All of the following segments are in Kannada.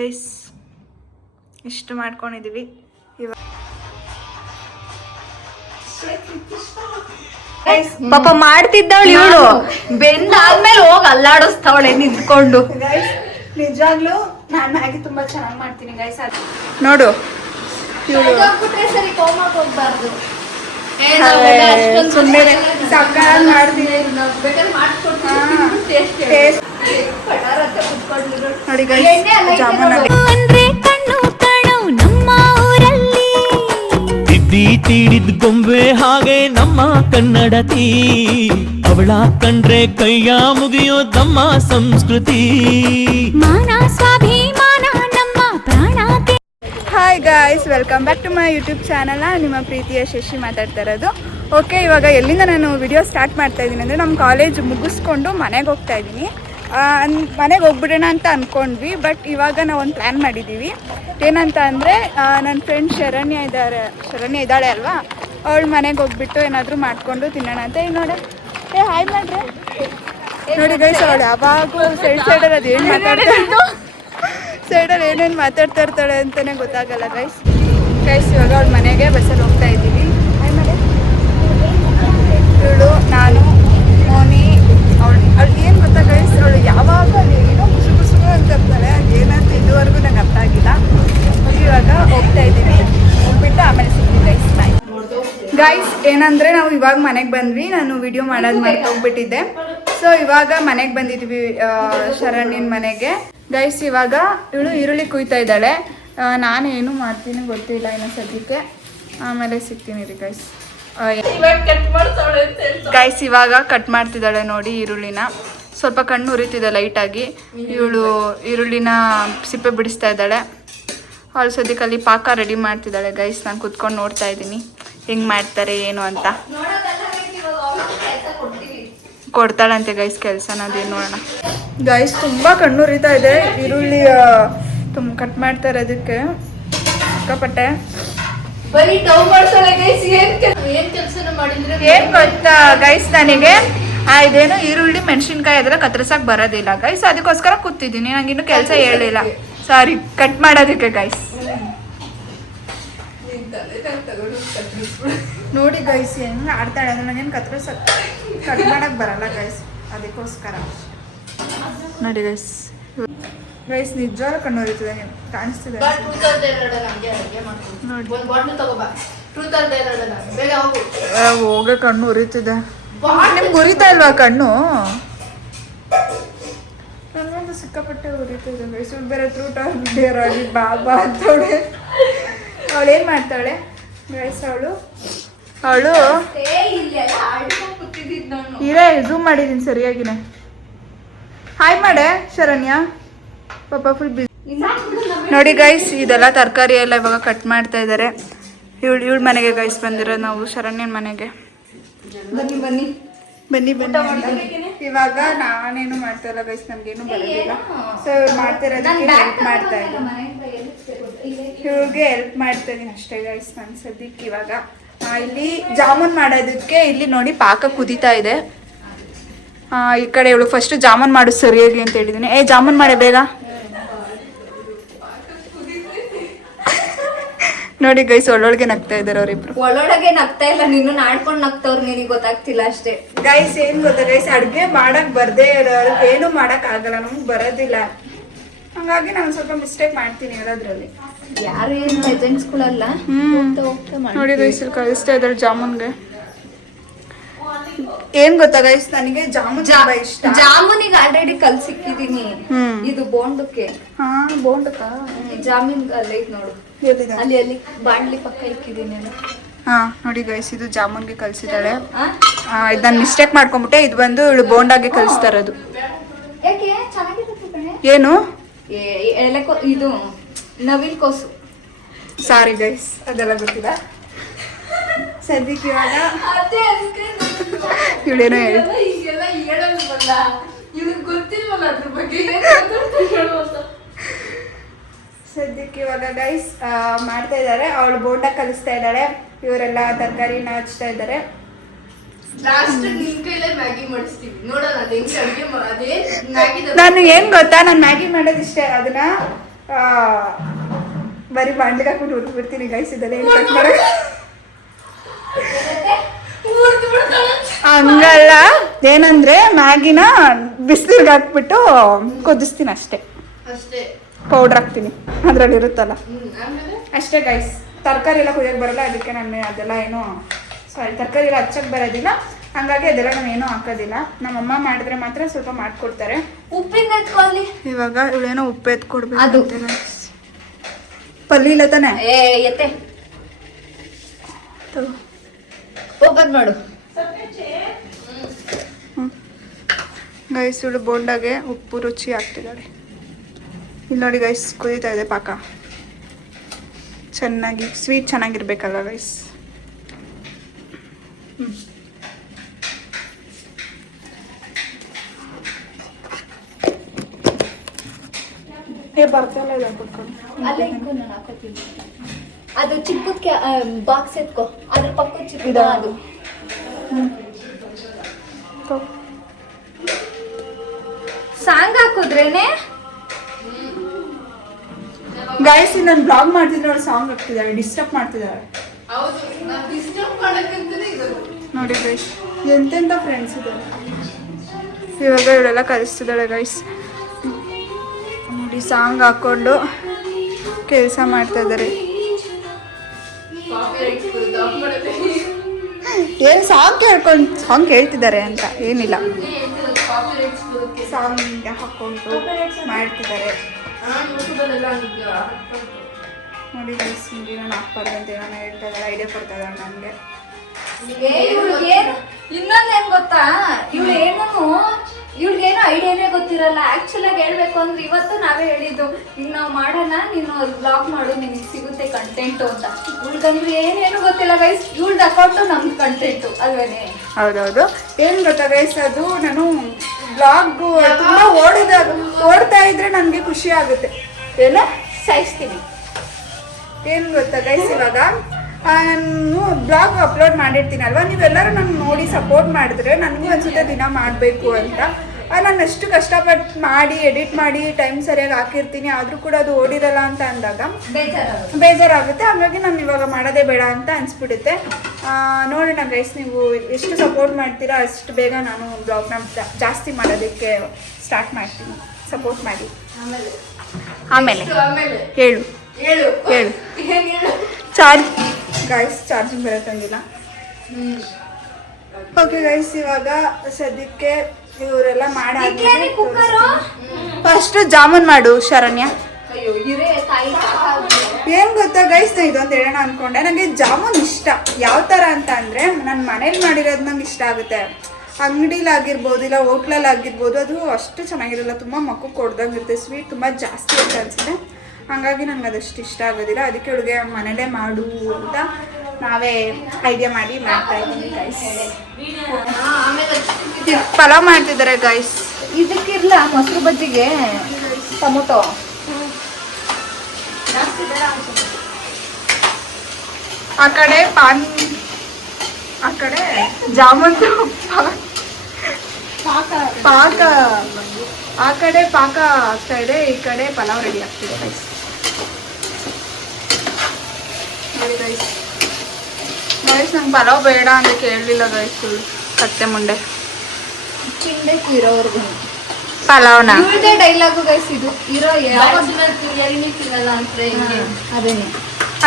ಗೈಸ್ ಇಷ್ಟು ಮಾಡ್ಕೊಂಡಿದೀವಿ ಇವಾಗ. ಪಾಪ ಮಾಡ್ತಿದ್ದವಳು ಇವಳು ಬೆಂದಾದ್ಮೇಲೆ ಹೋಗಿ ಅಲ್ಲಾಡಿಸ್ತಾವಳೆ ನಿಂತ್ಕೊಂಡು. ನಿಜವಾಗ್ಲೂ ನಾನು ಮ್ಯಾಗಿ ತುಂಬಾ ಚೆನ್ನಾಗಿ ಮಾಡ್ತೀನಿ ಗೈಸ್. ನೋಡು ಸರಿ ಕೋಮಾಕ್ ಹೋಗ್ಬಾರ್ದು. ಸುಮ್ಮನೆ ಸಕ್ಕತ್ತಾಗಿ ಮಾಡ್ತೀನಿ ನೋಡಿ ಗೈಸ್. ಜಾಮೂನಲ್ಲಿ ತೀಡಿದ ಗೊಂಬೆ ಹಾಗೆ ನಮ್ಮ ಕನ್ನಡತಿ, ಅವಳ ಕಂಡ್ರೆ ಕೈಯ ಮುಗಿಯೋದಮ್ಮ ಸಂಸ್ಕೃತಿ. Hi guys, welcome back to my YouTube channel. ನಿಮ್ಮ ಪ್ರೀತಿಯ ಶಶಿ ಮಾತಾಡ್ತಾ ಇರೋದು. ಓಕೆ, ಇವಾಗ ಎಲ್ಲಿಂದ ನಾನು ವಿಡಿಯೋ ಸ್ಟಾರ್ಟ್ ಮಾಡ್ತಾ ಇದ್ದೀನಿ ಅಂದರೆ ನಮ್ಮ ಕಾಲೇಜ್ ಮುಗಿಸ್ಕೊಂಡು ಮನೆಗೆ ಹೋಗ್ತಾ ಇದ್ದೀನಿ. ಮನೆಗೆ ಹೋಗ್ಬಿಡೋಣ ಅಂತ ಅಂದ್ಕೊಂಡ್ವಿ, ಬಟ್ ಇವಾಗ ನಾವು ಒಂದು ಪ್ಲ್ಯಾನ್ ಮಾಡಿದ್ದೀವಿ. ಏನಂತ ಅಂದರೆ ನನ್ನ ಫ್ರೆಂಡ್ ಶರಣ್ಯ ಇದ್ದಾಳೆ ಅಲ್ವಾ, ಅವಳು ಮನೆಗೆ ಹೋಗ್ಬಿಟ್ಟು ಏನಾದರೂ ಮಾಡಿಕೊಂಡು ತಿನ್ನೋಣ ಅಂತ. ನೋಡಿ ಹಾಯ್ ಮಾಡ್ರಿ. ನೋಡಿ ಗೈಸ್, ಅವಳು ಯಾವಾಗೂ ಸೈಡಲ್ಲಿ ಅದು ಏನು ಸೈಡಲ್ಲಿ ಏನೇನು ಮಾತಾಡ್ತಾ ಇರ್ತಾಳೆ ಅಂತಲೇ ಗೊತ್ತಾಗಲ್ಲ ಗೈಸ್. ಇವಾಗ ಅವಳ ಮನೆಗೆ ಬಸ್ಸಲ್ಲಿ ಹೋಗ್ತಾ ಇದ್ದೀವಿ. ಹಾಯ್ ಮಾಡಿ. ಇವಳು, ನಾನು, ಮೋನಿ, ಅವಳು ಏನು ಗೊತ್ತಾ ಗೈಸ್, ಅವಳು ಯಾವಾಗ ಏನೋ ಕುಸು ಅಂತ ಇರ್ತಾಳೆ. ಏನಂತ ಇದುವರೆಗೂ ನಂಗೆ ಅರ್ಥ ಆಗಿಲ್ಲ. ಇವಾಗ ಹೋಗ್ತಾ ಇದ್ದೀವಿ, ಹೋಗ್ಬಿಟ್ಟು ಆಮೇಲೆ ಸಿಗ್ತೀವಿ ಗೈಸ್. Bye guys. ಏನಂದರೆ ನಾವು ಇವಾಗ ಮನೆಗೆ ಬಂದ್ವಿ. ನಾನು ವಿಡಿಯೋ ಮಾಡೋದು ಹೋಗ್ಬಿಟ್ಟಿದ್ದೆ. ಸೊ ಇವಾಗ ಮನೆಗೆ ಬಂದಿದ್ವಿ, ಶರಣ್ಯನ ಮನೆಗೆ ಗೈಸ್. ಇವಾಗ ಇವಳು ಈರುಳ್ಳಿ ಕುಯ್ತಾ ಇದ್ದಾಳೆ. ನಾನೇನು ಮಾಡ್ತೀನಿ ಗೊತ್ತಿಲ್ಲ ಇನ್ನು ಸದ್ಯಕ್ಕೆ, ಆಮೇಲೆ ಸಿಗ್ತೀನಿ ರೀ ಗೈಸ್. ಗೈಸ್ ಇವಾಗ ಕಟ್ ಮಾಡ್ತಿದ್ದಾಳೆ ನೋಡಿ ಈರುಳ್ಳಿನ. ಸ್ವಲ್ಪ ಕಣ್ಣು ಉರಿತಿದೆ ಲೈಟಾಗಿ. ಇವಳು ಈರುಳ್ಳಿನ ಸಿಪ್ಪೆ ಬಿಡಿಸ್ತಾ ಇದ್ದಾಳೆ. ಅವಳು ಸದ್ಯಕ್ಕಲ್ಲಿ ಪಾಕ ರೆಡಿ ಮಾಡ್ತಿದ್ದಾಳೆ ಗೈಸ್. ನಾನು ಕುತ್ಕೊಂಡು ನೋಡ್ತಾ ಇದ್ದೀನಿ ಹೆಂಗೆ ಮಾಡ್ತಾರೆ ಏನು ಅಂತ. ಕೊಡ್ತಾಳಂತೆ ಗೈಸ್ ಕೆಲಸನ, ಅದೇನು ನೋಡೋಣ ಗೈಸ್. ತುಂಬ ಕಣ್ಣು ಉರಿತಾ ಇದೆ, ಈರುಳ್ಳಿ ಕಟ್ ಮಾಡ್ತಾ ಇರೋದಕ್ಕೆ ಸಿಕ್ಕಾಪಟ್ಟೆ. ಏನ್ ಗೊತ್ತಾ ಗೈಸ್, ನನಗೆ ಇದೇನು ಈರುಳ್ಳಿ ಮೆಣಸಿನ್ಕಾಯಿ ಅದೆಲ್ಲ ಕತ್ತರಿಸಕ್ ಬರೋದಿಲ್ಲ ಗೈಸ್, ಅದಕ್ಕೋಸ್ಕರ ಕೂತಿದ್ದೀನಿ. ನಂಗೆ ಇನ್ನೂ ಕೆಲಸ ಹೇಳಿಲ್ಲ, ಸಾರಿ, ಕಟ್ ಮಾಡೋದಕ್ಕೆ ಗೈಸ್. ನೋಡಿ ಗೈಸ್ ಹೆಂಗೆ ಆಡ್ತಾಳೆ ಅಂದ್ರೆ ನನಗೇನು ಕಟ್ ಮಾಡಕ್ ಬರಲ್ಲ ಗೈಸ್, ಅದಕ್ಕೋಸ್ಕರ. ನೋಡಿ ಗೈಸ್, ನಿಜವಾಗ್ಲೂ ಕಣ್ಣು ಉರಿತಿದೆ, ಕಾಣಿಸ್ತಿದೆ ಹೋಗ. ಕಣ್ಣು ಉರಿತಿದೆ. ನಿಮ್ಗೆ ಉರಿತಾ ಇಲ್ವಾ ಕಣ್ಣು? ನನಗಂತೂ ಸಿಕ್ಕಾಪಟ್ಟೆ ಉರಿತಿದೆ ಗೈಸ್. ಬೇರೆ ತ್ರೂಟಾಗಿ ಬಾಬಾ ಅಂತವಳೆ. ಅವಳೇನು ಮಾಡ್ತಾಳೆ ಗೈಸ್, ಅವಳು ಇರೇ ಝೂಮ್ ಮಾಡಿದ್ದೀನಿ ಸರಿಯಾಗಿನೇ. ಹಾಯ್ ಮಾಡೆ ಶರಣ್ಯ. ಪಾಪ ಫುಲ್ ಬಿಸಿ. ನೋಡಿ ಗೈಸ್, ಇದೆಲ್ಲ ತರಕಾರಿ ಎಲ್ಲ ಇವಾಗ ಕಟ್ ಮಾಡ್ತಾ ಇದ್ದಾರೆ. ಇವಳ ಮನೆಗೆ ಗೈಸ್ ಬಂದಿರೋದು ನಾವು, ಶರಣ್ಯನ ಮನೆಗೆ. ಬನ್ನಿ ಇವಾಗ ನಾನೇನು ಮಾಡ್ತಾ ಇಲ್ಲ ಗೈಸ್, ನಮ್ಗೇನು ಬರೋದಿಲ್ಲ. ಸೊ ಇವ್ರು ಮಾಡ್ತಿರೋದಕ್ಕೆ ಹೆಲ್ಪ್ ಮಾಡ್ತಾ ಇದ್ದೀನಿ, ಇವ್ರಿಗೆ ಹೆಲ್ಪ್ ಮಾಡ್ತಾ ಇದ್ದೀನಿ ಅಷ್ಟೇ ಗೈಸ್. ನಾನು ಸದ್ಯಕ್ಕೆ ಇವಾಗ ಇಲ್ಲಿ ಜಾಮೂನ್ ಮಾಡೋದಕ್ಕೆ ಇಲ್ಲಿ ನೋಡಿ ಪಾಕ ಕುದೀತಾ ಇದೆ. ಈ ಕಡೆ ಇವಳು ಫಸ್ಟ್ ಜಾಮೂನ್ ಮಾಡು ಸರಿಯಾಗಿ ಅಂತ ಹೇಳಿದ್ದೀನಿ. ಜಾಮೂನ್ ಮಾಡೆ ಬೇಗ. ನೋಡಿ ಗೈಸ್, ಒಳ್ಳೊಳಗೆ ನಗ್ತಾ ಇದಾರೆ ಅವರಿಬ್ರು. ಒಳೊಳಗೆ ನಗ್ತಾ ಇಲ್ಲ, ನೀನು ನಾಡ್ಕೊಂಡು ನಗ್ತವ್ರು, ನಿನಗೆ ಗೊತ್ತಾಗ್ತಿಲ್ಲ ಅಷ್ಟೇ ಗೈಸ್. ಏನ್ ಗೊತ್ತಾ ಗೈಸ್, ಅಡ್ಗೆ ಮಾಡಕ್ ಬರ್ದೇ ಇರೋರು ಏನು ಮಾಡಕ್ ಆಗಲ್ಲ, ನಮ್ಗೆ ಬರೋದಿಲ್ಲ. ಹಂಗಾಗಿ ನಾನು ಸ್ವಲ್ಪ ಮಿಸ್ಟೇಕ್ ಮಾಡ್ತೀನಿ ಹೇಳೋದ್ರಲ್ಲಿ. ಯಾರು ಏನು ಏಜೆಂಟ್ಸ್ಗಳಲ್ಲ. ನೋಡಿ ಗೈಸ್, ಇಲ್ಲಿ ಕಳಿಸ್ತಾ ಇದ್ದಾರೆ ಜಾಮೂನ್ಗೆ. ಏನ್ ಗೊತ್ತಾ ಗೈಸ್, ನನಗೆ ಜಾಮೂನ್ ತುಂಬಾ ಇಷ್ಟ. ಜಾಮೂನಿಗೆ ಆಲ್ರೆಡಿ ಕಲ್ಸಿಕ್ಕಿದೀನಿ. ಇದು ಬೋಂಡಕ್ಕೆ. ಬೋಂಡಕ್ಕ ಜಾಮೂನ್ ಅಲ್ಲೇ ನೋಡು, ಅಲ್ಲಿ ಬಾಂಡ್ಲಿ ಪಕ್ಕ ಇಕ್ಕಿದೀನಿ. ನೋಡಿ ಗೈಸ್, ಇದು ಜಾಮೂನ್ಗೆ ಕಲ್ಸಿದ್ದಾಳೆ. ಇದನ್ನ ಮಿಸ್ಟೇಕ್ ಮಾಡ್ಕೊಂಡ್ಬಿಟ್ಟೆ. ಇದು ಬಂದು ಇವಳು ಬೋಂಡಾಗೆ ಕಲಿಸ್ತಾ ಇರೋದು. ಏನು ಇದು ನವಿಲ್ ಕೋಸು. ಸಾರಿ ಗೈಸ್, ಅದೆಲ್ಲ ಗೊತ್ತಿಲ್ಲ ಸದ್ಯಕ್ಕೆ. ಇವಾಗ ಇವಳೇನೋ ಸದ್ಯಕ್ಕೆ ಇವಾಗ ಗೈಸ್ ಮಾಡ್ತಾ ಇದ್ದಾರೆ. ಅವಳು ಬೋಂಡ ಕಲಿಸ್ತಾ ಇದ್ದಾಳೆ, ಇವರೆಲ್ಲ ತರಕಾರಿನ ಹಚ್ತಾ ಇದ್ದಾರೆ. ನಾನು ಏನ್ ಗೊತ್ತಾ, ನಾನು ಮ್ಯಾಗಿ ಮಾಡೋದಿಷ್ಟೇ. ಅದನ್ನ ಬರೀ ಬಾಂಡ್ಲಿಗೆ ಹಾಕ್ಬಿಟ್ಟು ಉಟ್ಬಿಡ್ತೀನಿ ಗೈಸ್. ಇದೆಲ್ಲ ಏನು ಕಟ್ ಮಾಡೋದು ಹಂಗಲ್ಲ, ಏನಂದ್ರೆ ಮ್ಯಾಗಿನ ಬಿಸಿಲಿಗೆ ಹಾಕ್ಬಿಟ್ಟು ಕುದಿಸ್ತೀನಿ ಅಷ್ಟೇ. ಪೌಡ್ರ್ ಹಾಕ್ತೀನಿ ಅದ್ರಲ್ಲಿ ಇರುತ್ತಲ್ಲ ಅಷ್ಟೇ ಗೈಸ್. ತರಕಾರಿ ಎಲ್ಲ ಕುದಿಯೋಕೆ ಬರಲ್ಲ, ಅದಕ್ಕೆ ನಾನು ಅದೆಲ್ಲ ಏನೋ ತರಕಾರಿ ಎಲ್ಲ ಹಚ್ಚಕ್ಕೆ ಬರೋದಿಲ್ಲ, ಹಂಗಾಗಿ ಅದೆಲ್ಲ ನಾನು ಏನೂ ಹಾಕೋದಿಲ್ಲ. ನಮ್ಮಮ್ಮ ಮಾಡಿದ್ರೆ ಮಾತ್ರ ಸ್ವಲ್ಪ ಮಾಡ್ಕೊಡ್ತಾರೆ. ಉಪ್ಪಿನ ಎತ್ಕೊಳ್ಳಿ. ಇವಾಗ ಇವಳೇನೋ ಉಪ್ಪು ಎತ್ಕೊಡ್ಬೇಕು ಅದು ಪಲ್ಲಿ ಇಲ್ಲ ತಾನೆ. ಎತ್ತೆ ಓಪನ್ ಮಾಡು ಗೈಸ್. ಇವಳು ಬೋಂಡಾಗೆ ಉಪ್ಪು ರುಚಿ ಆಗ್ತಿದ್ದಾಳೆ. ಇಲ್ಲಿ ನೋಡಿ ಗೈಸ್, ಕುದೀತಾ ಇದೆ ಪಾಕ ಚೆನ್ನಾಗಿ. ಸ್ವೀಟ್ ಚೆನ್ನಾಗಿರ್ಬೇಕಲ್ಲ ಗೈಸ್. ಬರ್ತಲ್ಲ ಇಲ್ಲ ಕುತ್ಕೊಂಡು ಅಲ್ಲೇ ಇಟ್ಕೊ, ನಾನು ಹಾಕೋತೀನಿ. ಅದು ಚಿಕ್ಕಕ್ಕೆ ಬಾಕ್ಸ್ ಎತ್ಕೋ, ಅದ್ರ ಪಕ್ಕ ಚಿಕ್ಕದ ಅದು. ಸಾಂಗ್ ಹಾಕಿದ್ರೇನೆ ಗೈಸ್. ನಾನು ಬ್ಲಾಗ್ ಮಾಡ್ತಿದ್ರೆ ಅವ್ರು ಸಾಂಗ್ ಹಾಕ್ತಿದ್ದಾಳೆ, ಡಿಸ್ಟರ್ಬ್ ಮಾಡ್ತಿದ್ದಾಳೆ ನೋಡಿ ಗೈಸ್. ಎಂತೆಂಥ ಫ್ರೆಂಡ್ಸ್ ಇದ್ದಾರೆ. ಇವಾಗ ಇವಳೆಲ್ಲ ಕಲಿಸ್ತಿದ್ದಾಳೆ ಗೈಸ್ ನೋಡಿ. ಸಾಂಗ್ ಹಾಕ್ಕೊಂಡು ಕೆಲಸ ಮಾಡ್ತಾ ಇದ್ದಾರೆ. ಏನು ಸಾಂಗ್ ಕೇಳ್ತಿದ್ದಾರೆ ಅಂತ ಏನಿಲ್ಲ, ಸಾಂಗ್ ಹಾಕೊಂಡು ಮಾಡ್ತಿದ್ದಾರೆ ನೋಡಿ ಗೈಸ್. ನೋಡಿ ನಾನು ಹಾಕ್ಬಾರ್ದು ಅಂತ ಏನೋ ಹೇಳ್ತಾ ಇದ್ದಾರೆ, ಐಡಿಯಾ ಕೊಡ್ತಾ ಇದ್ದಾರೆ ನನಗೆ. ಇನ್ನೊಂದು ಏನ್ ಗೊತ್ತಾ, ಇವ್ಳಿಗೇನು ಐಡಿಯಾನೇ ಗೊತ್ತಿರಲ್ಲ. ಆಕ್ಚುಲ್ ಆಗಿ ಹೇಳ್ಬೇಕು ಅಂದ್ರೆ ಇವತ್ತು ನಾವೇ ಹೇಳಿದ್ದು, ಈಗ ನಾವು ಮಾಡೋಣ, ನೀನು ಬ್ಲಾಗ್ ಮಾಡು, ನಿನಗೆ ಸಿಗುತ್ತೆ ಕಂಟೆಂಟು ಅಂತ. ಇವ್ಳಿಗಂದ್ರೆ ಏನೇನು ಗೊತ್ತಿಲ್ಲ ಗೈಸ್. ಇವ್ಳದ ಅಕೌಂಟು ನಮ್ದು ಕಂಟೆಂಟು ಅಲ್ವೇನೆ. ಹೌದೌದು. ಏನು ಗೊತ್ತಾ ಗೈಸ್, ಅದು ನಾನು ಬ್ಲಾಗ್ ತುಂಬ ಓಡ್ತಾ ಇದ್ರೆ ನನಗೆ ಖುಷಿ ಆಗುತ್ತೆ. ಏನೋ ಸಾಯಿಸ್ತೀನಿ. ಏನು ಗೊತ್ತಾ ಗೈಸ್, ಇವಾಗ ನಾನು ಬ್ಲಾಗ್ ಅಪ್ಲೋಡ್ ಮಾಡಿರ್ತೀನಲ್ವ, ನೀವೆಲ್ಲರೂ ನಾನು ನೋಡಿ ಸಪೋರ್ಟ್ ಮಾಡಿದ್ರೆ ನನಗೂ ಅನ್ಸುತ್ತೆ ದಿನ ಮಾಡಬೇಕು ಅಂತ. ನಾನು ಅಷ್ಟು ಕಷ್ಟಪಟ್ಟು ಮಾಡಿ ಎಡಿಟ್ ಮಾಡಿ ಟೈಮ್ ಸರಿಯಾಗಿ ಹಾಕಿರ್ತೀನಿ, ಆದರೂ ಕೂಡ ಅದು ಓಡಿರಲ್ಲ ಅಂತ ಅಂದಾಗ ಬೇಜಾರಾಗುತ್ತೆ. ಹಾಗಾಗಿ ನಾನು ಇವಾಗ ಮಾಡೋದೇ ಬೇಡ ಅಂತ ಅನಿಸ್ಬಿಡುತ್ತೆ. ನೋಡೋಣ ಗೈಸ್, ನೀವು ಎಷ್ಟು ಸಪೋರ್ಟ್ ಮಾಡ್ತೀರಾ ಅಷ್ಟು ಬೇಗ ನಾನು ಬ್ಲಾಗ್ನ ಜಾಸ್ತಿ ಮಾಡೋದಕ್ಕೆ ಸ್ಟಾರ್ಟ್ ಮಾಡ್ತೀನಿ. ಸಪೋರ್ಟ್ ಮಾಡಿ. ಆಮೇಲೆ ಹೇಳು ಚಾರ್ಜಿಂಗ್ ಬೇರೆ ತಂದಿಲ್ಲ. ಓಕೆ ಗೈಸ್, ಇವಾಗ ಸದ್ಯಕ್ಕೆ ಇವರೆಲ್ಲ ಮಾಡಾದ್ಮೇಲೆ ಫಸ್ಟ್ ಜಾಮೂನ್ ಮಾಡು ಶರಣ್ಯ. ಏನ್ ಗೊತ್ತಾ ಗೈಸ್, ನಾ ಇದೊಂದು ಹೇಳೋಣ ಅನ್ಕೊಂಡೆ. ನನಗೆ ಜಾಮೂನ್ ಇಷ್ಟ. ಯಾವ ಥರ ಅಂತ ಅಂದರೆ, ನನ್ನ ಮನೇಲಿ ಮಾಡಿರೋದು ನಂಗೆ ಇಷ್ಟ ಆಗುತ್ತೆ. ಅಂಗಡಿಲಾಗಿರ್ಬೋದು ಇಲ್ಲ ಹೋಟ್ಲಲ್ಲಾಗಿರ್ಬೋದು ಅದು ಅಷ್ಟು ಚೆನ್ನಾಗಿರಲ್ಲ, ತುಂಬ ಮಕ್ಕಳು ಕೊಡ್ದಂಗೆ ಇರುತ್ತೆ. ಸ್ವೀಟ್ ತುಂಬ ಜಾಸ್ತಿ ಅಂತ ಅನಿಸುತ್ತೆ, ಹಾಗಾಗಿ ನಂಗೆ ಅದಷ್ಟು ಇಷ್ಟ ಆಗೋದಿಲ್ಲ. ಅದಕ್ಕೆ ಇವಳಿಗೆ ಮನೇಲೇ ಮಾಡು ಅಂತ ನಾವೇ ಐಡಿಯಾ ಮಾಡಿ ಮಾಡ್ತಾ ಇದ್ದೀವಿ ಗೈಸ್. ಪಲಾವ್ ಮಾಡ್ತಿದ್ದಾರೆ ಗೈಸ್. ಇದಕ್ಕಿರ್ಲ ಮೊಸರು ಬಜ್ಜಿಗೆ ಟೊಮೊಟೊ. ಆ ಕಡೆ ಜಾಮೂನ್ ಪಾಕ ಆ ಕಡೆ ಪಾಕ ಆಗ್ತಾ ಇದೆ, ಈ ಕಡೆ ಪಲಾವ್ ರೆಡಿ ಆಗ್ತಿದೆ ಗೈಸ್. ಗೈಸ್ ನಂಗೆ ಪಲಾವ್ ಬೇಡ ಅಂತ ಕೇಳಲಿಲ್ಲ ಗೈಸ್, ಕತ್ತೆ ಮುಂಡೆ ತಿನ್ಬೇಕು ಇರೋವರೆಗೂ ಪಲಾವ್ನ. ಇವ್ರದೇ ಡೈಲಾಗು ಗೈಸ್ ಇದು. ಇರೋ ತಿನ್ನಲ್ಲ ಅಂದ್ರೆ ಅದೇನೆ.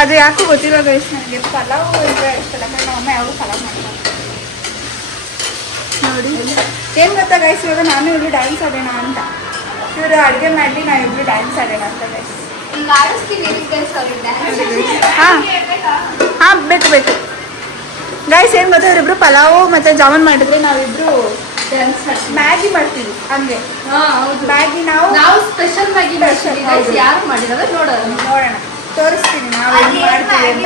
ಅದು ಯಾಕೋ ಗೊತ್ತಿಲ್ಲ ಗೈಸ್ ನನಗೆ. ಪಲಾವ್ ಇದ್ರೆ ಇಷ್ಟಲ್ಲ, ನಮ್ಮಮ್ಮ ಯಾವಾಗ ಪಲಾವ್ ಮಾಡ್ತಾರೆ ನೋಡಿ. ಏನು ಗೊತ್ತಾ ಗೈಸ್, ಇವಾಗ ನಾನು ಇವರು ಡ್ಯಾನ್ಸ್ ಆಡೋಣ ಅಂತ, ಇವರು ಅಡುಗೆ ಮಾಡಿ ನಾವು ಇಬ್ಬರು ಡ್ಯಾನ್ಸ್ ಆಡೋಣ ಅಂತ ಗೈಸ್. ಹಾಂ ಬೇಕು ಗೈಸ್. ಏನು ಗೊತ್ತಾ, ಇವರಿಬ್ರು ಪಲಾವು ಮತ್ತು ಜಾಮೂನ್ ಮಾಡಿದ್ರೆ ನಾವಿಬ್ರು ಮ್ಯಾಗಿ ಮಾಡ್ತೀವಿ ಹಂಗೆ. ಮ್ಯಾಗಿ ನಾವು ಸ್ಪೆಷಲ್ ಮ್ಯಾಗಿ ಯಾರು ಮಾಡಿದಾರೆ ನೋಡೋಣ, ತೋರಿಸ್ತೀನಿ ನಾವು ಏನು ಮಾಡ್ತೀವಿ ಅಂತ.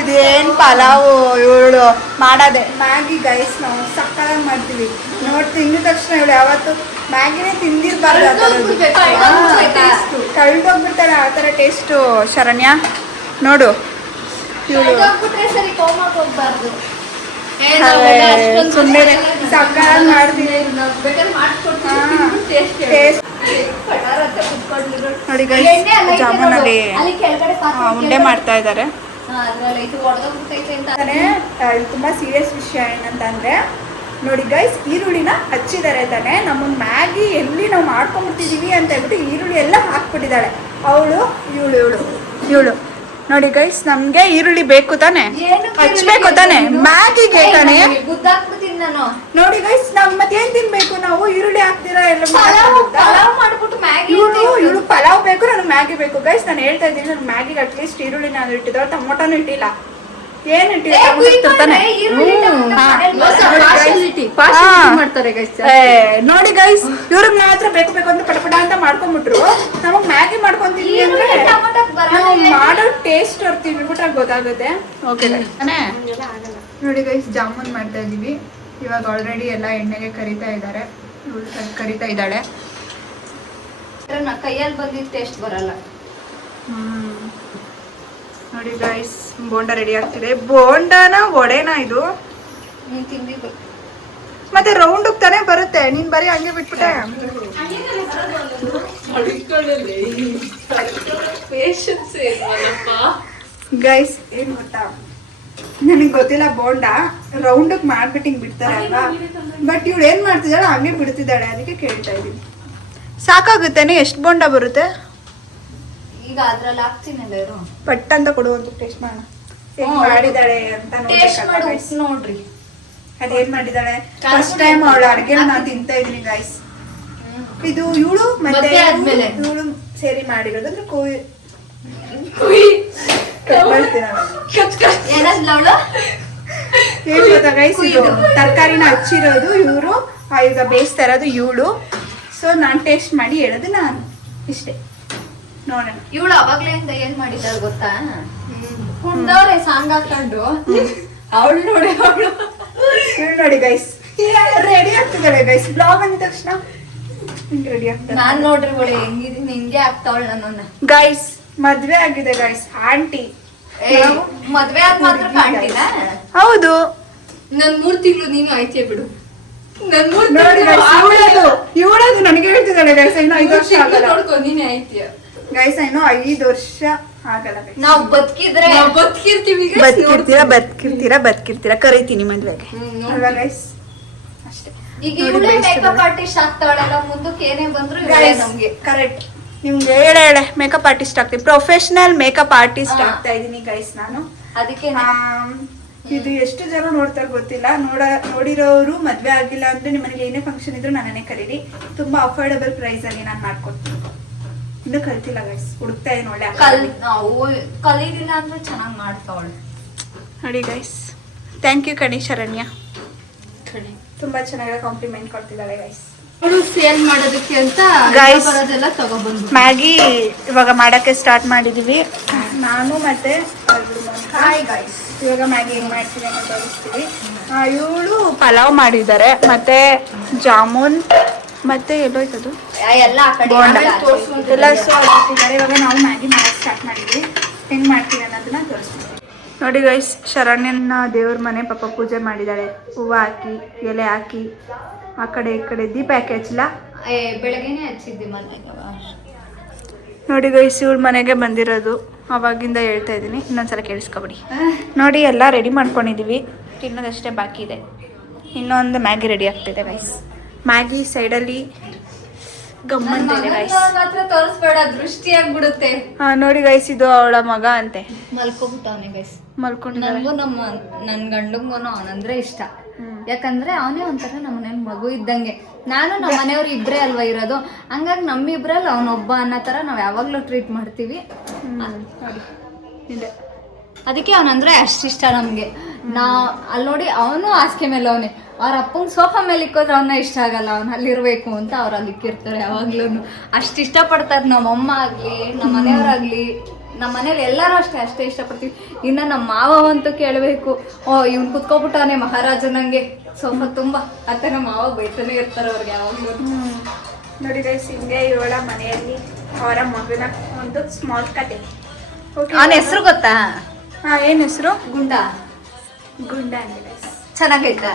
ಇದೇನು ಪಲಾವು ಇವಳು ಮಾಡೋದೆ ಮ್ಯಾಗಿ ಗೈಸ್. ನಾವು ಸಕ್ಕತ್ತಾಗಿ ಮಾಡ್ತೀವಿ. ನೋಡಿ ತಿಂದ ತಕ್ಷಣ ಇವಳು ಯಾವತ್ತು ಮ್ಯಾಗಿನೇ ತಿಂದಿರಬಾರ್ದು, ಆ ಥರ ಕಳ್ದೋಗ್ಬಿಡ್ತಾಳೆ ಆ ಥರ ಟೇಸ್ಟು. ಶರಣ್ಯ ನೋಡು, ಇವಳು ಸುಮ್ಮನೆ ಸಕ್ಕತ್ತಾಗಿ ಮಾಡ್ತೀವಿ. ಟೇಸ್ಟ್ ಕಟಾರತ್ತೆ ಕುತ್ಕೊಳ್ಲಿಗಳು. ನೋಡಿ guys, ಎಣ್ಣೆ ಅಲ್ಲ ಐತೆ ಜಾಮೂನಲ್ಲಿ ನೋಡು. ಅಲ್ಲಿ ಕೆಳಗಡೆ ಪಾತ್ರೆ ಉಂಡೆ ಕೆಳಗಡೆ. ಮಾಡ್ತಾ ಇದ್ದಾರೆ. ಅದ್ರಲ್ಲಿ ಇದು ಒಡೆದೋಗ್ಬಿಟ್ಟೈತೆ ಅಂತ. ಇದು ತುಂಬಾ ಸೀರಿಯಸ್ ವಿಷಯ ಏನಂತಂದ್ರೆ ನೋಡಿ ಗೈಸ್, ಈರುಳ್ಳಿನ ಹಚ್ಚಿದ್ದಾರೆ ತಾನೆ. ನಮ್ಮ ಮ್ಯಾಗಿ ಎಲ್ಲಿ ನಾವು ಮಾಡ್ಕೊಂಡ್ಬಿಡ್ತಿದೀವಿ ಅಂತ ಹೇಳ್ಬಿಟ್ಟು ಈರುಳ್ಳಿ ಎಲ್ಲ ಹಾಕ್ಬಿಟ್ಟಿದ್ದಾಳೆ ಅವಳು. ಇವಳು ನೋಡಿ ಗೈಸ್, ನಮ್ಗೆ ಈರುಳ್ಳಿ ಬೇಕು ತಾನೆ, ಹಚ್ಬೇಕು ತಾನೆ ಮ್ಯಾಗಿಗೆ ತಾನೆ. ಗುದ್ದಾಕ್ಬಿಡ್ತೀನಿ ನಾನು. ನೋಡಿ ಗೈಸ್, ನಾವ್ ಮತ್ತೇನ್ ತಿನ್ಬೇಕು ನಾವು? ಈರುಳ್ಳಿ ಹಾಕ್ತೀರಾ ಎಲ್ಲ ಪಲಾವ್ ಮಾಡ್ಬಿಟ್ಟು ಮ್ಯಾಗಿ ಇವಳು ಪಲಾವ್ ಬೇಕು, ನನಗೆ ಮ್ಯಾಗಿ ಬೇಕು. ಗೈಸ್ ನಾನು ಹೇಳ್ತಾ ಇದ್ದೀನಿ, ನನ್ ಮ್ಯಾಗಿಗೆ ಅಟ್ಲೀಸ್ಟ್ ಈರುಳ್ಳಿ ನಾನು ಇಟ್ಟಿದ್ದಾಳೆ, ಟೊಮೊಟೊನು ಇಟ್ಟಿಲ್ಲ. ಏನ್ ಇಟ್ಟಿಲ್ಲ ನೋಡಿ ಗೈಸ್, ಇವ್ರಿಗೆ ಮಾತ್ರ ಬೇಕು ಬೇಕು ಅಂತ ಪಟಪಟ ಅಂತ ಮಾಡ್ಕೊಂಡ್ಬಿಟ್ರು. ನಮಗ್ ಮ್ಯಾಗಿ ಮಾಡ್ಕೊಂತೀವಿ ಅಂದ್ರೆ ನಾವು ಮಾಡೋ ಟೇಸ್ಟ್ ಅವ್ರು ತಿನ್ಬಿಟ್ರೆ ಗೊತ್ತಾಗುತ್ತೆ. ಓಕೆ ನೋಡಿ ಗೈಸ್, ಜಾಮೂನ್ ಮಾಡ್ತಾ ಇದೀವಿ ಇವಾಗ. ಆಲ್ರೆಡಿ ಎಲ್ಲ ಎಣ್ಣೆಗೆ ಕರಿತಾ ಇದ್ದಾರೆ, ಕರಿತಾ ಇದ್ದಾಳೆ. ಕೈಯಲ್ಲಿ ಬಂದಿದ್ದ ಟೇಸ್ಟ್ ಬರಲ್ಲ. ನೋಡಿ ಗೈಸ್, ಬೋಂಡ ರೆಡಿ ಆಗ್ತಿದೆ. ಬೋಂಡನ ಒಡೆನಾ ಇದು? ನೀನ್ ತಿಂದಿದ್ದು ಮತ್ತೆ ರೌಂಡ್ ತಾನೇ ಬರುತ್ತೆ, ನೀನ್ ಬರೀ ಹಂಗೆ ಬಿಟ್ಬಿಟ್ಟೆ. ಗೈಸ್ ಏನ್ ಗೊತ್ತಾ, ನನಗೆ ಗೊತ್ತಿಲ್ಲ, ಬೋಂಡ ರೌಂಡ್ ಮಾಡ್ಬಿಟ್ಟು ಹಿಂಗ್ ಬಿಡ್ತಾರೆ ಅಲ್ವಾ, ಬಟ್ ಇವಳು ಏನ್ ಮಾಡ್ತಿದ್ದಾಳೆ ಹಂಗೆ ಬಿಡ್ತಿದ್ದಾಳೆ, ಅದಕ್ಕೆ ಕೇಳ್ತಾ ಇದೀನಿ. ಸಾಕಾಗುತ್ತೇನೆ? ಎಷ್ಟು ಬೋಂಡ ಬರುತ್ತೆ ಈಗ? ಅದ್ರಲ್ಲಿ ಹಾಕ್ತೀನಲ್ಲ ಇರು, ಪಟ್ ಅಂತ ಕೊಡುವಂತ ಟೇಸ್ಟ್ ಮಾಡೋಣ ಹೆಂಗ್ ಮಾಡಿದಾಳೆ ಅಂತ ನೋಡ್ರಿ. ಅದೇನ್ ಮಾಡಿದಾಳೆ ಫಸ್ಟ್ ಟೈಮ್ ಅವಳು ಅಡ್ಗೆ ನಾನು ತಿಂತಾ ಇದೀನಿ ಗೈಸ್. ಇದು ಇವಳು ಮತ್ತೆ ಇವಳು ಸೇರಿ ಮಾಡಿರೋದು. ಅಂದ್ರೆ ಏನ್ ಗೊತ್ತಾ ಗೈಸ್, ಇದು ತರಕಾರಿನ ಹಚ್ಚಿರೋದು ಇವರು, ಈಗ ಬೇಯಿಸ್ತಾ ಇರೋದು ಇವಳು. ಸೊ ನಾನ್ ಟೇಸ್ಟ್ ಮಾಡಿ ಹೇಳೋದು ನಾನು ಇಷ್ಟೇ. ನೋಡೋಣ. ಇವಳು ಅವಾಗ್ಲಿಂದ ಏನ್ ಮಾಡಿದಾಳೆ ಗೊತ್ತಾ? ಕುಂದವ್ರೆ ಸಾಂಗ್ ಹಾಕೊಂಡು ಅವಳು ನೋಡಿ, ಅವಳು ನೋಡಿ ಗೈಸ್ ರೆಡಿ ಆಗ್ತಿದ್ದಾಳೆ ಗೈಸ್. ಬ್ಲಾಗ್ ಅಂದ ತಕ್ಷಣ ರೆಡಿ ಆಗ್ತಾಳೆ. ನಾನ್ ನೋಡ್ರಿ ಒಳ್ಳೆ ಹೆಂಗಿದೀನಿ, ಹಿಂಗೆ ಆಗ್ತಾವಳು ನನ್ನನ್ನ. ಗೈಸ್ ಮದ್ವೆ ಆಗಿದೆ ಗೈಸ್, ಆಂಟಿ. ಮದ್ವೆ ಆದ್ ಮಾತ್ರ ಕಾಣ್ತೀನ? ಹೌದು. ನನ್ 3 ತಿಂಗಳು ನೀನು ಆಯ್ತೇ ಬಿಡು. ನನ್ 3 ನೋಡಿ ಇವಳದು ನನಗೆ ಹೇಳ್ತಿದ್ದಾಳೆ ಗೈಸ್, ಇನ್ನು 5 ವರ್ಷ ಆಗಲ್ಲ. ನೋಡ್ಕೊ ನೀನೇ ಆಯ್ತೀಯ ಗೈಸ್, ಇನ್ನು 5 ವರ್ಷ ಆಗಲ್ಲ. ನಾವ್ ಬದುಕಿದ್ರೆ ಬದುಕಿರ್ತೀರಾ ಕರೀತೀನಿ ಮದ್ವೆಗೆ ಅಲ್ವಾ ಗೈಸ್? ಅಷ್ಟೇ. ಈಗ ಇವಳೇ ಮೇಕಪ್ ಆರ್ಟಿಸ್ಟ್ ಆಗ್ತಾವಳಲ್ಲ, ಮುಂದಕ್ಕೆ ಏನೇ ಬಂದ್ರು ಇವಳೇ ನಮ್ಗೆ. ಕರೆಕ್ಟ್, ನಿಮ್ಗೆ ಹೇಳೆ ಮೇಕಪ್ ಆರ್ಟಿಸ್ಟ್ ಆಗ್ತೀನಿ, ಪ್ರೊಫೆಷನಲ್ ಮೇಕಪ್ ಆರ್ಟಿಸ್ಟ್ ಆಗ್ತಾ ಇದೀನಿ ಗೈಸ್ ನಾನು. ಅದಕ್ಕೆ ಇದು ಎಷ್ಟು ಜನ ನೋಡ್ತಾರೆ ಗೊತ್ತಿಲ್ಲ. ನೋಡಿರೋರು ಮದ್ವೆ ಆಗಿಲ್ಲ ಅಂದ್ರೆ ನಿಮ್ಮ ಮನೇಲಿ ಏನೇ ಫಂಕ್ಷನ್ ಇದ್ರು ನನ್ನೇ ಕರೀರಿ, ತುಂಬಾ ಅಫೋರ್ಡಬಲ್ ಪ್ರೈಸ್ ಅಲ್ಲಿ ನಾನು ಮಾಡ್ಕೊಡ್ತೀನಿ. ಇನ್ನು ಕಲ್ತಿಲ್ಲ ಗೈಸ್, ಹುಡುಕ್ತಾ ಇದೀನಿ ಒಳ್ಳೆ. ಕಲೀಲಿಲ್ಲ ಅಂದ್ರೆ ಚೆನ್ನಾಗಿ ಮಾಡ್ತಾವಳು ನೋಡಿ ಗೈಸ್. ಥ್ಯಾಂಕ್ ಯು ಕಣಿ ಶರಣ್ಯ, ತುಂಬಾ ಚೆನ್ನಾಗಿ ಕಾಂಪ್ಲಿಮೆಂಟ್ ಕೊಡ್ತಿದ್ದಾಳೆ ಗೈಸ್. ಅವಳು ಸೇಲ್ ಮಾಡೋದಕ್ಕೆ ಅಂತ ಗೈಸ್ ಬರೋದೆಲ್ಲ ತಗೊಬಂದು ಮ್ಯಾಗಿ ಇವಾಗ ಮಾಡಕ್ಕೆ ಸ್ಟಾರ್ಟ್ ಮಾಡಿದೀವಿ ನಾನು ಮತ್ತೆ ಗೈಸ್. ಇವಾಗ ಮ್ಯಾಗಿ ಹೆಂಗ್ ಮಾಡ್ತೀನಿ ಅಂತ ತೋರಿಸ್ತೀವಿ. ಇವಳು ಪಲಾವ್ ಮಾಡಿದ್ದಾರೆ, ಮತ್ತೆ ಜಾಮೂನ್, ಮತ್ತೆ ಎಲ್ಲೋಯ್ತದು ಎಲ್ಲ ಬೋಂಡ ಎಲ್ಲ ಹಾಕಿದ್ದಾರೆ. ಇವಾಗ ನಾವು ಮ್ಯಾಗಿ ಮಾಡಕ್ಕೆ ಸ್ಟಾರ್ಟ್ ಮಾಡಿದ್ವಿ, ಹೆಂಗ್ ಮಾಡ್ತೀವಿ ಅನ್ನೋದನ್ನ ತೋರಿಸ್ತೀವಿ. ನೋಡಿ ಗೈಸ್, ಶರಣ್ಯನ ದೇವ್ರ ಮನೆ ಪಾಪ ಪೂಜೆ ಮಾಡಿದ್ದಾಳೆ, ಹೂವು ಹಾಕಿ ಎಲೆ ಹಾಕಿ. ಆ ಕಡೆ ಈ ಕಡೆ ದೀಪ ಯಾಕೆ ಹಚ್ಚಲ್ಲ? ಬೆಳಗ್ಗೆನೆ ಹಚ್ಚಿದ್ದೆ ಮನೆ. ನೋಡಿ ಗೈಸ್, ಇವಳ ಮನೆಗೆ ಬಂದಿರೋದು, ಅವಾಗಿಂದ ಹೇಳ್ತಾ ಇದ್ದೀನಿ, ಇನ್ನೊಂದ್ಸಲ ಕೇಳಿಸ್ಕೊಬಿಡಿ. ನೋಡಿ ಎಲ್ಲ ರೆಡಿ ಮಾಡ್ಕೊಂಡಿದ್ದೀವಿ, ತಿನ್ನೋದಷ್ಟೇ ಬಾಕಿ ಇದೆ. ಇನ್ನೊಂದು ಮ್ಯಾಗಿ ರೆಡಿ ಆಗ್ತಿದೆ ಗೈಸ್. ಮ್ಯಾಗಿ ಸೈಡಲ್ಲಿ ಗಮ್ಮಂತಿದೆ ಗೈಸ್. ಮಾತ್ರ ತೋರಿಸ್ಬೇಡ, ದೃಷ್ಟಿ ಆಗ್ಬಿಡುತ್ತೆ. ನೋಡಿ ಗೈಸ್, ಇದು ಅವಳ ಮಗ ಅಂತೆ, ಮಲ್ಕೊಬಿಟ್ಟವನೆ ಗೈಸ್. ಮಲ್ಕೊಂಡಿದ್ದಾನೆ. ನನಗೂ ನನ್ನ ಗಂಡಂಗೂ ಅವನಂದ್ರೆ ಇಷ್ಟ, ಯಾಕಂದ್ರೆ ಅವನೇ ಒಂಥರ ನಮ್ಮ ಮನೇಲಿ ಮಗು ಇದ್ದಂಗೆ. ನಾನು ನಮ್ಮ ಮನೆಯವ್ರು ಇಬ್ಬರೇ ಅಲ್ವಾ ಇರೋದು, ಹಂಗಾಗಿ ನಮ್ಮಿಬ್ರಲ್ಲಿ ಅವನೊಬ್ಬ ಅನ್ನೋ ಥರ ನಾವು ಯಾವಾಗಲೂ ಟ್ರೀಟ್ ಮಾಡ್ತೀವಿ. ಅದಕ್ಕೆ ಅವನಂದ್ರೆ ಅಷ್ಟಿಷ್ಟ ನಮಗೆ. ಅಲ್ಲಿ ನೋಡಿ ಅವನು ಹಾಸಿಗೆ ಮೇಲೆ ಅವನೇ, ಅವ್ರ ಅಪ್ಪಂಗೆ ಸೋಫಾ ಮೇಲೆ ಇಕ್ಕೋದ್ರೆ ಅವನ್ನ ಇಷ್ಟ ಆಗಲ್ಲ, ಅವ್ನು ಅಲ್ಲಿರ್ಬೇಕು ಅಂತ ಅವ್ರು ಅಲ್ಲಿ ಇಕ್ಕಿರ್ತಾರೆ ಯಾವಾಗ್ಲೂ. ಅಷ್ಟು ಇಷ್ಟಪಡ್ತಾರೆ ನಮ್ಮಮ್ಮ ಆಗಲಿ, ನಮ್ಮ ಮನೆಯವರಾಗಲಿ, ನಮ್ಮ ಮನೇಲಿ ಎಲ್ಲರೂ ಅಷ್ಟೇ ಇಷ್ಟಪಡ್ತೀವಿ. ಇನ್ನು ನಮ್ಮ ಮಾವ ಅಂತೂ ಕೇಳಬೇಕು, ಇವ್ನು ಕುತ್ಕೊಬಿಟ್ಟವನೇ ಮಹಾರಾಜನಂಗೆ ಸೋಫಾ ತುಂಬ ಅಂತ ನಮ್ಮ ಮಾವ ಬೈತಾನೆ ಇರ್ತಾರೆ ಅವ್ರಿಗೆ ಯಾವಾಗಲೂ. ನೋಡಿ ಗೈಸ್, ಹಿಂಗೆ ಇವಳ ಮನೆಯಲ್ಲಿ ಅವರ ಮಗನ ಒಂದು ಸ್ಮಾಲ್ ಕತೆ. ಅವನ ಹೆಸರು ಗೊತ್ತಾ? ಏನು ಹೆಸರು? ಗುಂಡ ಅಂತ ಗೈಸ್. ಚೆನ್ನಾಗೈತಾ?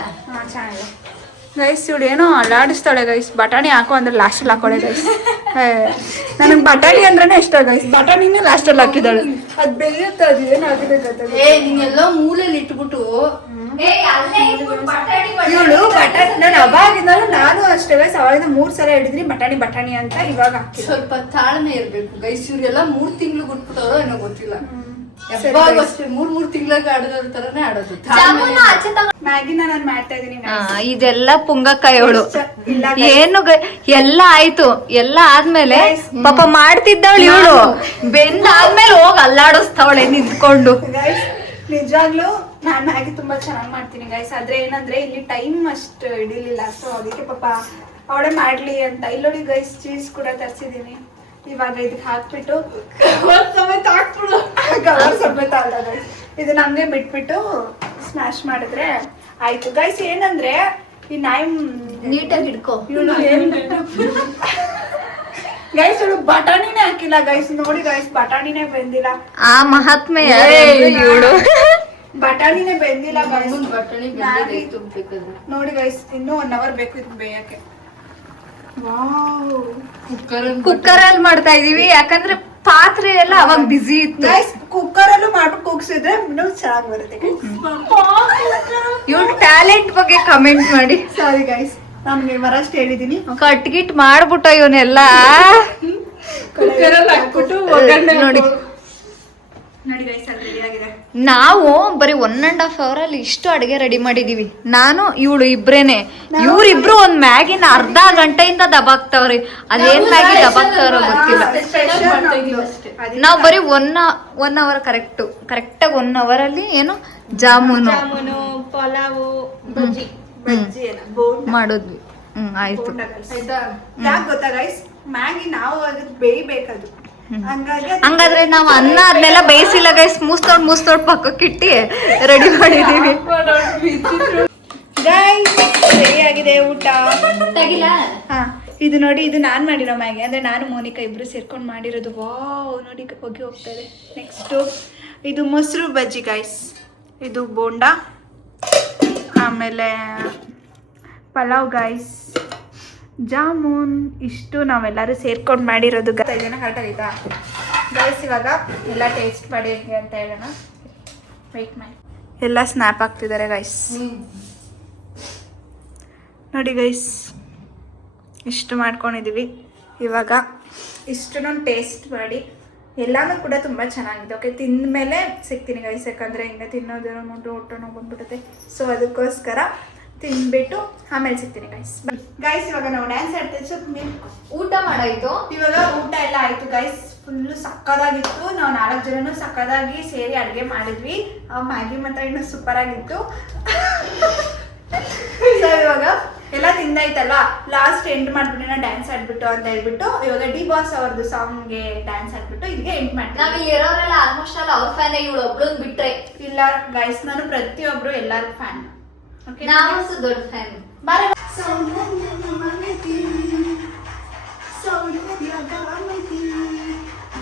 ಚೆನ್ನಾಗಿದೆ ಗೈಸ್. ಇವಳು ಏನೋ ಅಲ್ಲಾಡಿಸ್ತಾಳೆ ಗೈಸ್, ಬಟಾಣಿ ಹಾಕೋ ಅಂದ್ರೆ ಲಾಸ್ಟಲ್ಲಿ ಹಾಕೋಳೆ ಗೈಸ್. ನನಗೆ ಬಟಾಣಿ ಅಂದ್ರೇನೆ ಇಷ್ಟ ಗೈಸ್. ಬಟಾಣಿನೇ ಲಾಸ್ಟಲ್ಲಿ ಹಾಕಿದಾಳೆ. ಅದು ಬೆಳೆಯುತ್ತೆ, ಅದು ಏನಾಗಿದೆ ಗೊತ್ತಾಗ. ನೀನೆಲ್ಲೋ ಮೂಲೆಯಲ್ಲಿ ಇಟ್ಬಿಟ್ಟು ಇವಳು ಬಟಾಣಿ, ನಾನು ಅವಾಗಿಂದಲೂ ನಾನು ಅಷ್ಟೇ ಗೈಸ್, ಅವಾಗಿಂದ 3 ಸಲ ಹೇಳಿದ್ರಿ ಬಟಾಣಿ ಬಟಾಣಿ ಅಂತ. ಇವಾಗ ಸ್ವಲ್ಪ ತಾಳ್ಮೆ ಇರ್ಬೇಕು ಗೈಸ್. ಇವ್ರೆಲ್ಲ 3 ತಿಂಗಳು ಬಿಟ್ಬಿಟ್ಟವ್ರೋ ಏನೋ ಗೊತ್ತಿಲ್ಲ. ಯಾವಾಗ ಅಷ್ಟೇ 3 ತಿಂಗಳಿಗೆ ಆಡೋದ್ರ ತರನೇ ಆಡೋದು. ಮ್ಯಾಗಿನ ನಾನು ಮಾಡ್ತಾ ಇದೀನಿ. ಇದೆಲ್ಲ ಪುಂಗಕಾಯೋಳು ಏನು ಎಲ್ಲ ಆಯ್ತು. ಎಲ್ಲ ಆದ್ಮೇಲೆ ಪಾಪ ಮಾಡ್ತಿದ್ದವಳು ಇವಳು ಬೆಂದಾದ್ಮೇಲೆ ಹೋಗಿ ಅಲ್ಲಾಡಿಸ್ತಾವಳೆ ನಿಂತ್ಕೊಂಡು. ಗೈಸ್ ನಿಜವಾಗ್ಲೂ ನಾನು ಮ್ಯಾಗಿ ತುಂಬಾ ಚೆನ್ನಾಗಿ ಮಾಡ್ತೀನಿ ಗೈಸ್. ಆದ್ರೆ ಏನಂದ್ರೆ ಇಲ್ಲಿ ಟೈಮ್ ಅಷ್ಟು ಹಿಡಿಲಿಲ್ಲ, ಸೊ ಅದಕ್ಕೆ ಪಾಪ ಅವಳೇ ಮಾಡ್ಲಿ ಅಂತ. ಇಲ್ಲೋಡಿ ಗೈಸ್ ಚೀಸ್ ಕೂಡ ತರಿಸಿದೀನಿ. ಇವಾಗ ಇದಕ್ಕೆ ಹಾಕ್ಬಿಟ್ಟು ಕವರ್ ಸಮೇತ ಹಾಕ್ಬಿಡು. ಕವರ್ ಸಮೇತ ಅಲ್ಲ ಗೈಸ್, ಇದನ್ನ ಹಂಗೆ ಬಿಟ್ಬಿಟ್ಟು ಸ್ಮ್ಯಾಶ್ ಮಾಡಿದ್ರೆ ಆಯ್ತು ಗೈಸ್. ಏನಂದ್ರೆ ಈ ನಾಯಿ ನೀಟಾಗಿ ಹಿಡ್ಕೊ. ಇವಳು ಏನ್ ಗೈಸ್, ಇವಳು ಬಟಾಣಿನೇ ಹಾಕಿಲ್ಲ ಗೈಸ್. ನೋಡಿ ಗೈಸ್, ಬಟಾಣಿನೇ ಬೆಂದಿಲ್ಲ. ಆ ಮಹಾತ್ಮೆ ಇವಳು ಬಟಾಣಿನೇ ಬೆಂದಿಲ್ಲ ಗೈಸ್. ಬಟಾಣಿ ನೋಡಿ ಗೈಸ್, ಇನ್ನೂ 1 hour ಬೇಕು ಇದು ಬೇಯಕ್ಕೆ. ಕುಕ್ಕರ್ ಅಲ್ಲಿ ಮಾಡ್ತಾ ಇದೀವಿ, ಯಾಕಂದ್ರೆ ಪಾತ್ರೆ ಎಲ್ಲ ಅವಾಗ ಬಿಸಿ ಇತ್ತು. ಗೈಸ್ ಕುಕ್ಕರ್ ಅಲ್ಲೂ ಮಾಡ್ಬಿಟ್ಟು ಕೂಗ್ಸಿದ್ರೆ ಇನ್ನೂ ಚೆನ್ನಾಗಿ ಬರುತ್ತೆ. ಇವಳು ಟ್ಯಾಲೆಂಟ್ ಬಗ್ಗೆ ಕಮೆಂಟ್ ಮಾಡಿ. ಸಾರಿ ಗೈಸ್, ನಾನು ಬರಷ್ಟು ಹೇಳಿದೀನಿ. ಕಟ್ಗಿಟ್ ಮಾಡ್ಬಿಟ್ಟ ಇವನ್ನೆಲ್ಲ ಕುಕ್ಕರ್ ಅಲ್ಲಿ ಹಾಕ್ಬಿಟ್ಟು ಒಗ್ಗರಣೆ ನೋಡಿ. ನೋಡಿ ಗೈಸ್, ಅದು ರೆಡಿ ಆಗಿದೆ. ನಾವು ಬರೀ 1.5 hour ಅಲ್ಲಿ ಇಷ್ಟು ಅಡಿಗೆ ರೆಡಿ ಮಾಡಿದೀವಿ. ನಾನು ಇವಳು ಇಬ್ರೇನೆ. ಇವ್ರಿಬ್ರು ಒಂದ್ ಮ್ಯಾಗಿನ ಅರ್ಧ ಗಂಟೆಯಿಂದ ದಬಾಕ್ತಾವ್ರಿ. ಅದೇನ್ ಮ್ಯಾಗಿ ದಬಾಕ್ತಾವ್ರೋ ಗೊತ್ತಿಲ್ಲ. ನಾವ್ ಬರೀ 1 hour ಕರೆಕ್ಟಾಗಿ 1 hour ಅಲ್ಲಿ ಏನು ಜಾಮೂನು ಪಲಾವು ಬಜ್ಜಿ ಮಾಡಿದ್ವಿ. ಆಯ್ತು. ಯಾಕೆ ಗೊತ್ತಾ ಗೈಸ್, ಮ್ಯಾಗಿ ನಾವು ಅದು ಬೇಯ್ಬೇಕದು. ಹಂಗಾದ್ರೆ ನಾವು ಅನ್ನ ಅದನ್ನೆಲ್ಲ ಬೇಯಿಸಿಲ್ಲ ಗೈಸ್. ಮೂಸ್ತೋಡ್ ಪಕ್ಕಕ್ಕಿಟ್ಟಿ ರೆಡಿ ಮಾಡಿದೀವಿ. ಗೈಸ್ ರೆಡಿ ಆಗಿದೆ ಊಟ. ಹಾ, ಇದು ನೋಡಿ, ಇದು ನಾನು ಮಾಡಿರೋ ಮ್ಯಾಗಿ. ಅಂದ್ರೆ ನಾನು ಮೋನಿಕಾ ಇಬ್ರು ಸೇರ್ಕೊಂಡು ಮಾಡಿರೋದು. ವಾವ್, ನೋಡಿ ಹೋಗಿ ಹೋಗ್ತಾ ಇದೆ. ನೆಕ್ಸ್ಟು ಇದು ಮೊಸರು ಬಜ್ಜಿ ಗೈಸ್. ಇದು ಬೋಂಡಾ, ಆಮೇಲೆ ಪಲಾವ್ ಗೈಸ್, ಜಾಮೂನ್. ಇಷ್ಟು ನಾವೆಲ್ಲರೂ ಸೇರ್ಕೊಂಡು ಮಾಡಿರೋದು. ಇದನ್ನ ಕರೆಕ್ಟಾಗಿತ್ತಾ ಗೈಸ್? ಇವಾಗ ಎಲ್ಲ ಟೇಸ್ಟ್ ಮಾಡಿ ಹೇಗೆ ಅಂತ ಹೇಳೋಣ. ವೆಯ್ಟ್ ಮಾಡಿ. ಎಲ್ಲ ಸ್ನ್ಯಾಪ್ ಆಗ್ತಿದ್ದಾರೆ ಗೈಸ್. ನೋಡಿ ಗೈಸ್, ಇಷ್ಟು ಮಾಡ್ಕೊಂಡಿದ್ದೀವಿ. ಇವಾಗ ಇಷ್ಟನ್ನು ಟೇಸ್ಟ್ ಮಾಡಿ ಎಲ್ಲನೂ ಕೂಡ ತುಂಬ ಚೆನ್ನಾಗಿದೆ. ಓಕೆ, ತಿಂದ ಮೇಲೆ ಸಿಗ್ತೀನಿ ಗೈಸ್, ಯಾಕಂದರೆ ಹಿಂಗೆ ತಿನ್ನೋದು ನೋಡ್ರು ಹೊಟ್ಟೆ ನೋವು ಬಂದ್ಬಿಡುತ್ತೆ. ಸೊ ಅದಕ್ಕೋಸ್ಕರ ತಿಂದ್ಬಿಟ್ಟು ಆಮೇಲೆ ಸಿಗ್ತೀನಿ ಗೈಸ್. ಗೈಸ್ ಇವಾಗ ನಾವು ಡ್ಯಾನ್ಸ್ ಆಡ್ತೀವಿ. ಊಟ ಮಾಡಾಯ್ತು. ಇವಾಗ ಊಟ ಎಲ್ಲ ಆಯ್ತು ಗೈಸ್. ಫುಲ್ಲು ಸಕ್ಕದಾಗಿತ್ತು. ನಾವು 4 ಜನನು ಸಕ್ಕದಾಗಿ ಸೇರಿ ಅಡುಗೆ ಮಾಡಿದ್ವಿ. ಮ್ಯಾಗಿ ಮಾತ್ರ ಇನ್ನೂ ಸೂಪರ್ ಆಗಿತ್ತು. ಸೊ ಇವಾಗ ಎಲ್ಲ ತಿಂದಾಯ್ತಲ್ಲ, ಲಾಸ್ಟ್ ಎಂಡ್ ಮಾಡ್ಬಿಟ್ಟು ಡ್ಯಾನ್ಸ್ ಆಡ್ಬಿಟ್ಟು ಅಂತ ಹೇಳ್ಬಿಟ್ಟು ಇವಾಗ ಡಿ ಬಾಸ್ ಅವ್ರದ್ದು ಸಾಂಗ್ಗೆ ಡ್ಯಾನ್ಸ್ ಆಡ್ಬಿಟ್ಟು ಇದಕ್ಕೆ ಎಂಡ್ ಮಾಡ್ತೀವಿ. ನಾವ್ ಇರೋರೆಲ್ಲ ಆಲ್ಮೋಸ್ಟ್ ಆಲ್ ಅವ್ರ ಫ್ಯಾನ್. ಇವಳು ಒಬ್ಳನ್ ಬಿಟ್ರೆ ಇಲ್ಲ ಗೈಸ್, ನಾನು ಪ್ರತಿಯೊಬ್ರು ಎಲ್ಲಾರು ಫ್ಯಾನ್. ನಾವು ದೊಡ್ಡ ಫ್ಯಾನ್.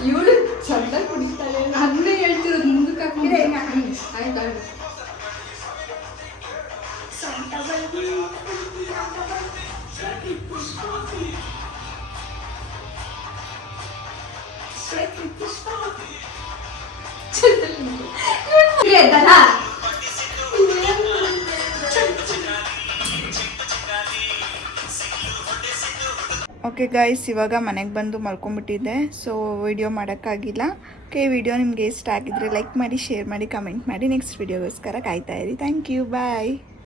ಇವಳು ಚೆನ್ನಾಗಿ ಕುಡಿತಾಳೆ. ಅದನ್ನೇ ಹೇಳ್ತಿರೋದು ಮುಂದಕ್ಕೆ ಓಕೆ ಗೈಸ್, ಇವಾಗ ಮನೆಗೆ ಬಂದು ಮಲ್ಕೊಂಡ್ಬಿಟ್ಟಿದ್ದೆ. ಸೊ ವಿಡಿಯೋ ಮಾಡೋಕ್ಕಾಗಿಲ್ಲ. ಓಕೆ, ವಿಡಿಯೋ ನಿಮಗೆ ಇಷ್ಟ ಆಗಿದ್ರೆ ಲೈಕ್ ಮಾಡಿ, ಶೇರ್ ಮಾಡಿ, ಕಮೆಂಟ್ ಮಾಡಿ. ನೆಕ್ಸ್ಟ್ ವಿಡಿಯೋಗೋಸ್ಕರ ಕಾಯ್ತಾ ಇರಿ. Thank you, bye.